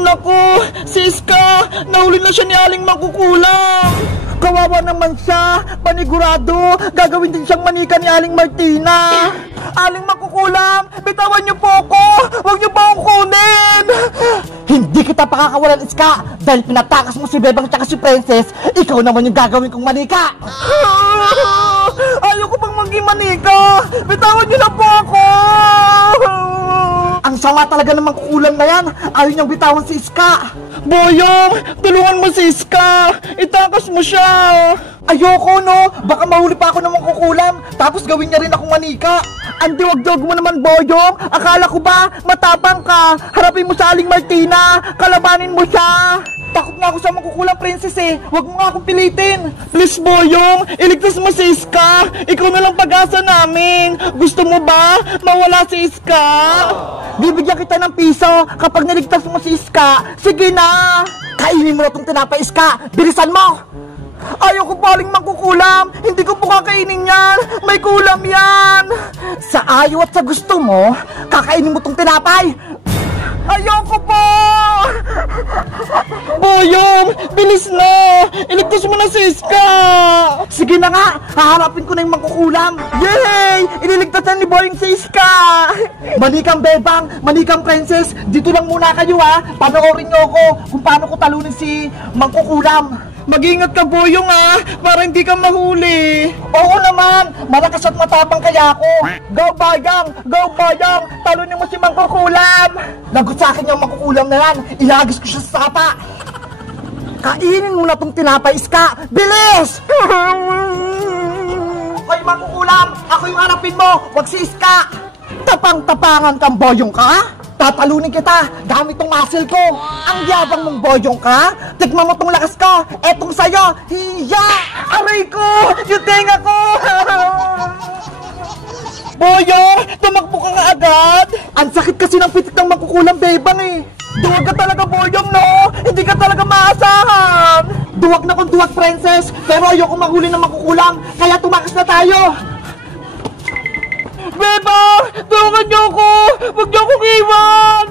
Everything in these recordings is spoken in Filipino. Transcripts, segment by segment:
Naku, si Iska, nahuli na siya ni Aling Mangkukulam. Kawawa naman siya, panigurado, gagawin din siyang manika ni Aling Martina. Aling Mangkukulam, bitawan niyo po ako, huwag niyo po akong kunin. Hindi kita pakakawalan, Iska, dahil pinatakas mo si Bebang at si Princess, ikaw naman yung gagawin kong manika. Ayoko pang maging manika, bitawan niyo na po ako. Ang sama talaga ng Mangkukulam na yan, ayaw niyang bitawan si Iska. Boyong, tulungan mo si Iska, itakas mo siya. Ayoko, no, baka mahuli pa ako ng Mangkukulam, tapos gawin niya rin akong manika. Ang diwag-diwag mo naman, Boyong, akala ko ba matapang ka, harapin mo sa Aling Martina, kalabanin mo siya. Takot nga ako sa Mangkukulam, Princess eh. Huwag mo nga akong pilitin. Please, Boyong, iligtas mo si Iska. Ikaw na lang pag-asa namin. Gusto mo ba mawala si Iska? Bibigyan kita ng piso kapag niligtas mo si Iska. Sige na. Kainin mo na itong tinapay, Iska. Bilisan mo. Ayoko po, Aling Mangkukulam. Hindi ko po kakainin yan. May kulam yan. Sa ayaw at sa gusto mo, kakainin mo itong tinapay. Ayoko po! Boyong, bilis na! Iligtas mo na si Iska! Sige na nga, haharapin ko na yung Mangkukulam. Yay! Ililigtas na ni Boyong si Iska! Manikang Bebang, manikang Princess, dito lang muna kayo ha. Panoorin nyo ako kung paano ko talunin si Mangkukulam. Mag-ingat ka, Boyong ha, para hindi ka mahuli. Oo naman, malakas at matapang kaya ako. Go Boyong, talunin mo si Mangkukulam. Lagot sa akin yung Mangkukulam na yan, ilagis ko siya sa sapa. Kainin mo na tong tinapay, Iska, bilis! Hoy Mangkukulam, ako yung harapin mo, wag si Iska. Tapang-tapangan kang Boyong ka? Tatalunin kita gamit tong muscle ko. Ang yabang mong, Boyong ka. Tikman mo tong lakas ko. Etong sayo. Hiya! Aray ko! Yung tenga ko! Boyong! Tumakbo ka nga agad! Ang sakit kasi ng pitik ng Mangkukulam, Bebang eh. Duwag ka talaga, Boyong, no? Hindi ka talaga maasahan. Duwag na kung duwag, Princess. Pero ayoko mahuli ng Mangkukulam. Kaya tumakas na tayo. Bebang! Tulungan niyo ako! Huwag niyo akong iwan!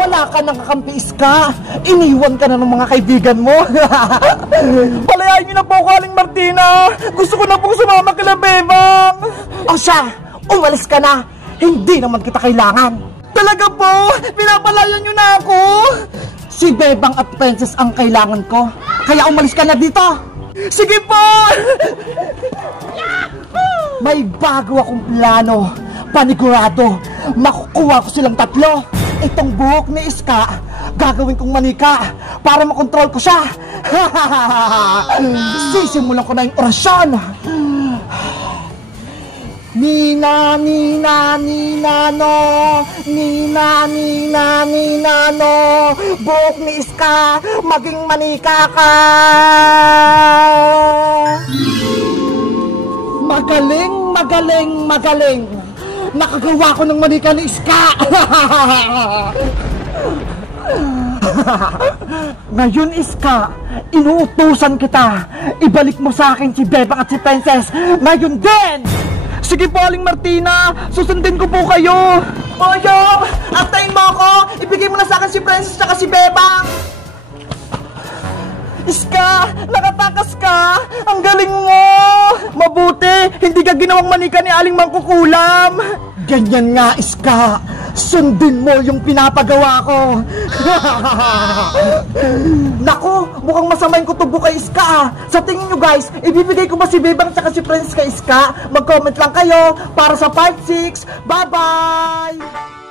Wala ka nang kakampi, Iska. Iniwan ka na ng mga kaibigan mo. Palayain niyo na po ako, Aling Martina. Gusto ko na po sumama kila Bebang. O siya, umalis ka na. Hindi naman kita kailangan. Talaga po? Pinapalayan niyo na ako? Si Bebang at Princess ang kailangan ko. Kaya umalis ka na dito. Sige po! May bago akong plano. Panigurado, makukuha ko silang tatlo. Itong buhok ni Iska, gagawin kong manika para makontrol ko siya. Sisimulan ko na yung orasyon. Nina, Nina, Nina, no. Nina, Nina, Nina, no. Buhok ni Iska, maging manika ka. Magaling, magaling, magaling. Nakagawa ko ng manika ni Iska. Ngayon, Iska, inuutusan kita. Ibalik mo sa akin si Bebang at si Princess. Ngayon din! Sige po, Aling Martina. Susundin ko po kayo. Boyong, antayin mo ako. Ibigay mo na sa akin si Princess at si Bebang. Iska, nakatakas ka! Ang galing mo! Mabuti, hindi ka ginawang manika ni Aling Mangkukulam! Ganyan nga, Iska! Sundin mo yung pinapagawa ko! Naku, mukhang masama yung kutubo kay Iska! Sa tingin nyo guys, ibibigay ko ba si Bebang at si Princess kay Iska? Mag-comment lang kayo para sa part 6! Bye-bye!